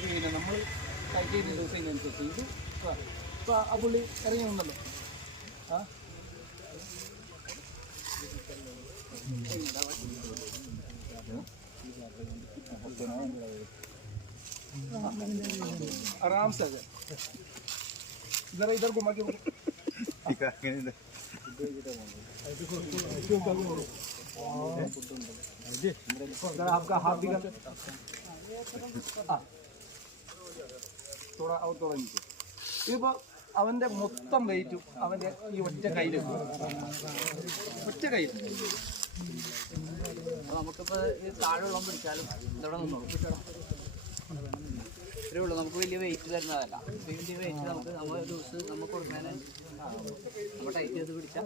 പിന്നെ നമ്മൾ കഴിക്കുന്ന ദിവസത്തിനനുസരിച്ച് ഇത് ഇപ്പം ആ പുള്ളി ഇറങ്ങി വന്നല്ലോ. आराम से जरा इधर घुमा के आपका हाथ दिखा थोड़ा और थोड़ा नीचे. ഇപ്പോൾ അവൻ്റെ മൊത്തം വെയിറ്റും അവൻ്റെ ഈ ഒറ്റ കയ്യിൽ നമുക്കിപ്പോൾ ഈ താഴെ വെള്ളം പിടിച്ചാലും ഇതവിടെ നിന്നോളൂ. ഇത്രയേ ഉള്ളൂ, നമുക്ക് വലിയ വെയിറ്റ് തരുന്നതല്ല. വലിയ വെയിറ്റ് നമ്മൾ ദിവസം നമ്മൾ കൊടുക്കുന്നതിന് നമ്മൾ ടൈറ്റ് ചെയ്ത് പിടിച്ചാൽ